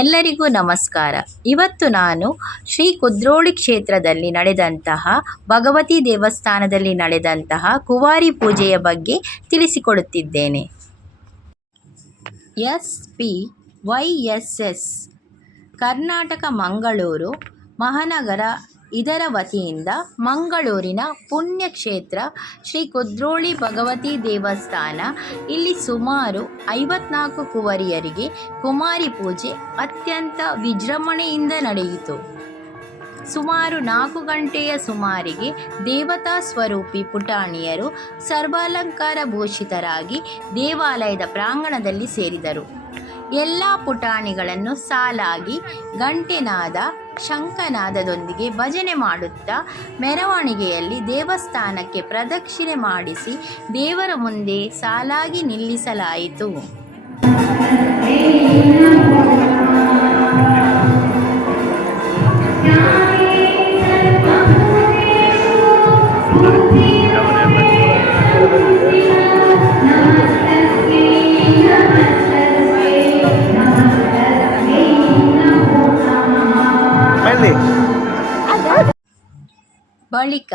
ಎಲ್ಲರಿಗೂ ನಮಸ್ಕಾರ. ಇವತ್ತು ನಾನು ಶ್ರೀ ಕುದ್ರೋಳಿ ಕ್ಷೇತ್ರದಲ್ಲಿ ನಡೆದಂತಹ ಭಗವತಿ ದೇವಸ್ಥಾನದಲ್ಲಿ ನಡೆದಂತಹ ಕುವಾರಿ ಪೂಜೆಯ ಬಗ್ಗೆ ತಿಳಿಸಿಕೊಡುತ್ತಿದ್ದೇನೆ. SPYSS ಕರ್ನಾಟಕ ಮಂಗಳೂರು ಮಹಾನಗರ ಇದರ ವತಿಯಿಂದ ಮಂಗಳೂರಿನ ಪುಣ್ಯಕ್ಷೇತ್ರ ಶ್ರೀ ಕುದ್ರೋಳಿ ಭಗವತಿ ದೇವಸ್ಥಾನ ಇಲ್ಲಿ ಸುಮಾರು 54 ಕುವರಿಯರಿಗೆ ಕುಮಾರಿ ಪೂಜೆ ಅತ್ಯಂತ ವಿಜೃಂಭಣೆಯಿಂದ ನಡೆಯಿತು. ಸುಮಾರು 4 ಗಂಟೆಯ ಸುಮಾರಿಗೆ ದೇವತಾ ಸ್ವರೂಪಿ ಪುಟಾಣಿಯರು ಸರ್ವಾಲಂಕಾರ ಭೂಷಿತರಾಗಿ ದೇವಾಲಯದ ಪ್ರಾಂಗಣದಲ್ಲಿ ಸೇರಿದರು. ಎಲ್ಲ ಪುಟಾಣಿಗಳನ್ನು ಸಾಲಾಗಿ ಗಂಟೆನಾದ ಶಂಖನಾದದೊಂದಿಗೆ ಭಜನೆ ಮಾಡುತ್ತಾ ಮೆರವಣಿಗೆಯಲ್ಲಿ ದೇವಸ್ಥಾನಕ್ಕೆ ಪ್ರದಕ್ಷಿಣೆ ಮಾಡಿಸಿ ದೇವರ ಮುಂದೆ ಸಾಲಾಗಿ ನಿಲ್ಲಿಸಲಾಯಿತು. ಬಳಿಕ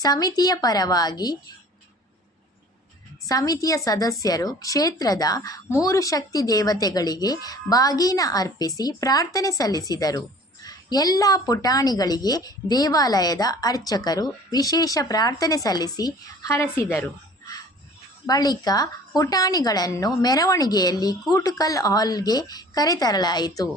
ಸಮಿತಿಯ ಪರವಾಗಿ ಸಮಿತಿಯ ಸದಸ್ಯರು ಕ್ಷೇತ್ರದ 3 ಶಕ್ತಿ ದೇವತೆಗಳಿಗೆ ಬಾಗಿನ ಅರ್ಪಿಸಿ ಪ್ರಾರ್ಥನೆ ಸಲ್ಲಿಸಿದರು. ಎಲ್ಲ ಪುಟಾಣಿಗಳಿಗೆ ದೇವಾಲಯದ ಅರ್ಚಕರು ವಿಶೇಷ ಪ್ರಾರ್ಥನೆ ಸಲ್ಲಿಸಿ ಹರಸಿದರು. ಬಳಿಕ ಪುಟಾಣಿಗಳನ್ನು ಮೆರವಣಿಗೆಯಲ್ಲಿ ಕೂಟುಕಲ್ ಹಾಲ್ಗೆ ಕರೆತರಲಾಯಿತು.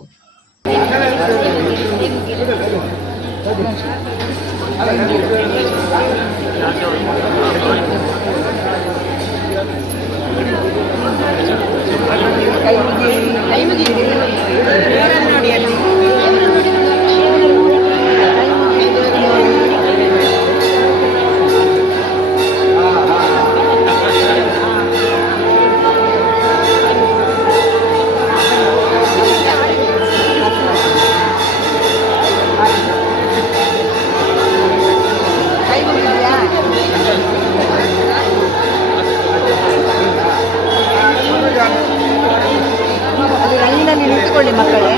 ನಿಂತ್ಕೊಳ್ಳಿ ಮಕ್ಕಳೇ.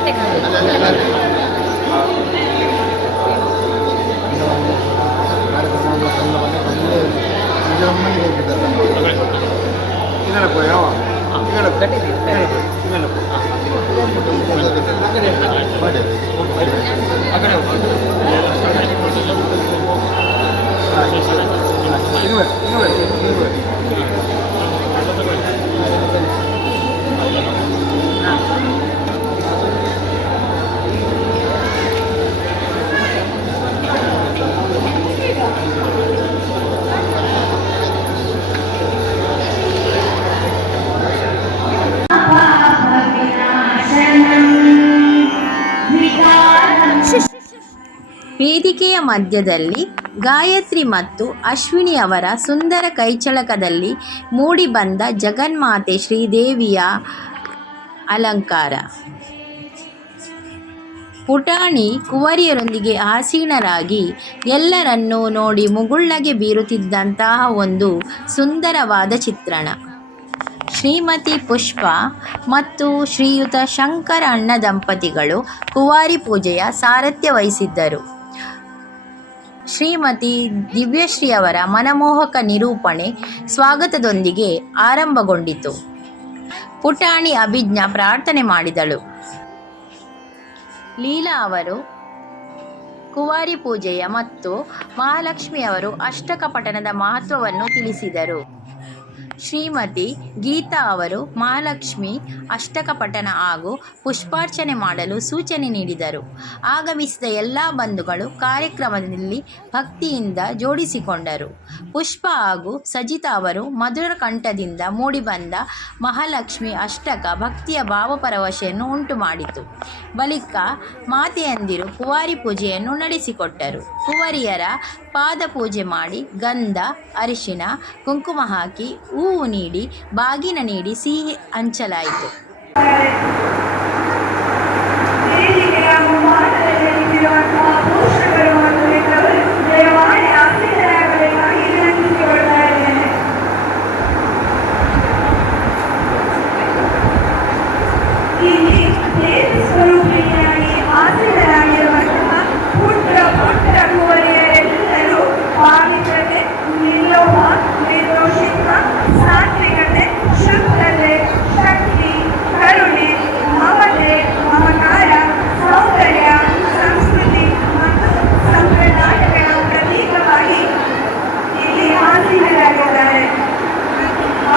ಮಕ್ಕಳು ವೇದಿಕೆಯ ಮಧ್ಯದಲ್ಲಿ ಗಾಯತ್ರಿ ಮತ್ತು ಅಶ್ವಿನಿ ಅವರ ಸುಂದರ ಕೈಚಳಕದಲ್ಲಿ ಮೂಡಿಬಂದ ಜಗನ್ಮಾತೆ ಶ್ರೀದೇವಿಯ ಅಲಂಕಾರ. ಪುಟಾಣಿ ಕುವರಿಯರೊಂದಿಗೆ ಆಸೀನರಾಗಿ ಎಲ್ಲರನ್ನೂ ನೋಡಿ ಮುಗುಳ್ನಗೆ ಬೀರುತ್ತಿದ್ದಂತಹ ಒಂದು ಸುಂದರವಾದ ಚಿತ್ರಣ. ಶ್ರೀಮತಿ ಪುಷ್ಪ ಮತ್ತು ಶ್ರೀಯುತ ಶಂಕರ ಅಣ್ಣ ದಂಪತಿಗಳು ಕುವಾರಿ ಪೂಜೆಯ ಸಾರಥ್ಯ ವಹಿಸಿದ್ದರು. ಶ್ರೀಮತಿ ದಿವ್ಯಶ್ರೀ ಅವರ ಮನಮೋಹಕ ನಿರೂಪಣೆ ಸ್ವಾಗತದೊಂದಿಗೆ ಆರಂಭಗೊಂಡಿತು. ಪುಟಾಣಿ ಅಭಿಜ್ಞಾ ಪ್ರಾರ್ಥನೆ ಮಾಡಿದಳು. ಲೀಲಾ ಅವರು ಕುವಾರಿ ಪೂಜೆಯ ಮತ್ತು ಮಹಾಲಕ್ಷ್ಮಿಯವರು ಅಷ್ಟಕ ಪಠಣದ ಮಹತ್ವವನ್ನು ತಿಳಿಸಿದರು. ಶ್ರೀಮತಿ ಗೀತಾ ಅವರು ಮಹಾಲಕ್ಷ್ಮಿ ಅಷ್ಟಕ ಪಠಣ ಹಾಗೂ ಪುಷ್ಪಾರ್ಚನೆ ಮಾಡಲು ಸೂಚನೆ ನೀಡಿದರು. ಆಗಮಿಸಿದ ಎಲ್ಲ ಬಂಧುಗಳು ಕಾರ್ಯಕ್ರಮದಲ್ಲಿ ಭಕ್ತಿಯಿಂದ ಜೋಡಿಸಿಕೊಂಡರು. ಪುಷ್ಪ ಹಾಗೂ ಸಜಿತಾ ಅವರು ಮಧುರ ಕಂಠದಿಂದ ಮೂಡಿಬಂದ ಮಹಾಲಕ್ಷ್ಮಿ ಅಷ್ಟಕ ಭಕ್ತಿಯ ಭಾವಪರವಶೆಯನ್ನು ಉಂಟು ಮಾಡಿತು. ಬಳಿಕ ಮಾತೆಯಂದಿರು ಕುವಾರಿ ಪೂಜೆಯನ್ನು ನಡೆಸಿಕೊಟ್ಟರು. ಕುವರಿಯರ ಪಾದ ಪೂಜೆ ಮಾಡಿ ಗಂಧ, ಅರಿಶಿನ, ಕುಂಕುಮ ಹಾಕಿ ಹೂವು ನೀಡಿ ಬಾಗಿನ ನೀಡಿ ಸಿಹಿ ಹಂಚಲಾಯಿತು.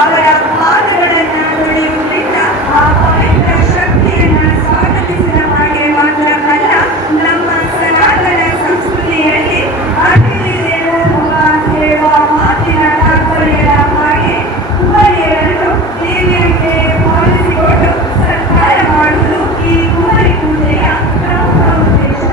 ಅವರ ಪಾದಗಳನ್ನು ತೊಳೆಯುವುದರಿಂದ ಆ ಪವಿತ್ರ ಶಕ್ತಿಯನ್ನು ಸ್ವಾಗತಿಸಿದ ಹಾಗೆ ಮಾತ್ರವಲ್ಲ, ನಮ್ಮ ಸನಾತನ ಸಂಸ್ಕೃತಿಯಲ್ಲಿ ಅತಿಥಿ ದೇವೋ ಭವ ಎಂಬ ಮಾತಿನ ತಾತ್ಪರ್ಯದ ಹಾಗೆ ಕುವರಿಯರನ್ನು ದೇವಿಯಂತೆ ಪಾಲಿಸಿಕೊಂಡು ಸತ್ಕಾರ ಮಾಡುವುದು ಈ ಕುವರಿ ಪೂಜೆಯ ಪ್ರಮುಖ ಉದ್ದೇಶ.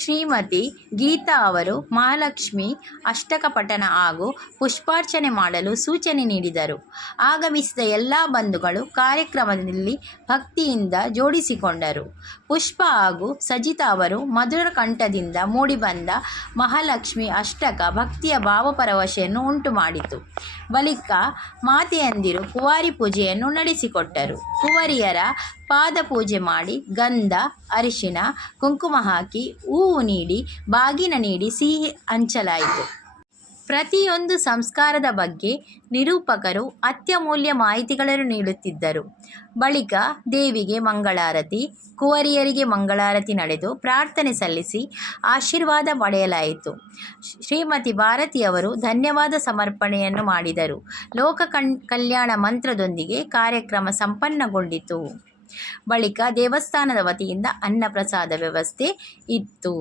ಶ್ರೀಮತಿ ಗೀತಾ ಅವರು ಮಹಾಲಕ್ಷ್ಮಿ ಅಷ್ಟಕ ಪಠಣ ಹಾಗೂ ಪುಷ್ಪಾರ್ಚನೆ ಮಾಡಲು ಸೂಚನೆ ನೀಡಿದರು. ಆಗಮಿಸಿದ ಎಲ್ಲ ಬಂಧುಗಳು ಕಾರ್ಯಕ್ರಮದಲ್ಲಿ ಭಕ್ತಿಯಿಂದ ಜೋಡಿಸಿಕೊಂಡರು. ಪುಷ್ಪ ಹಾಗೂ ಸಜಿತಾ ಅವರು ಮಧುರ ಕಂಠದಿಂದ ಮೂಡಿಬಂದ ಮಹಾಲಕ್ಷ್ಮಿ ಅಷ್ಟಕ ಭಕ್ತಿಯ ಭಾವಪರವಶೆಯನ್ನು ಉಂಟು ಮಾಡಿತು. ಬಳಿಕ ಮಾತೆಯಂದಿರು ಕುವಾರಿ ಪೂಜೆಯನ್ನು ನಡೆಸಿಕೊಟ್ಟರು. ಕುವರಿಯರ ಪಾದ ಪೂಜೆ ಮಾಡಿ ಗಂಧ, ಅರಿಶಿನ, ಕುಂಕುಮ ಹಾಕಿ ಹೂವು ನೀಡಿ ಬಾಗಿನ ನೀಡಿ ಸಿಹಿ ಹಂಚಲಾಯಿತು. ಪ್ರತಿಯೊಂದು ಸಂಸ್ಕಾರದ ಬಗ್ಗೆ ನಿರೂಪಕರು ಅತ್ಯಮೂಲ್ಯ ಮಾಹಿತಿಗಳನ್ನು ನೀಡುತ್ತಿದ್ದರು. ಬಳಿಕ ದೇವಿಗೆ ಮಂಗಳಾರತಿ, ಕುವರಿಯರಿಗೆ ಮಂಗಳಾರತಿ ನಡೆದು ಪ್ರಾರ್ಥನೆ ಸಲ್ಲಿಸಿ ಆಶೀರ್ವಾದ ಪಡೆಯಲಾಯಿತು. ಶ್ರೀಮತಿ ಭಾರತಿಯವರು ಧನ್ಯವಾದ ಸಮರ್ಪಣೆಯನ್ನು ಮಾಡಿದರು. ಲೋಕ ಕಲ್ಯಾಣ ಮಂತ್ರದೊಂದಿಗೆ ಕಾರ್ಯಕ್ರಮ ಸಂಪನ್ನಗೊಂಡಿತು. ಬಳಿಕ ದೇವಸ್ಥಾನದ ವತಿಯಿಂದ ಅನ್ನಪ್ರಸಾದ ವ್ಯವಸ್ಥೆ ಇತ್ತು.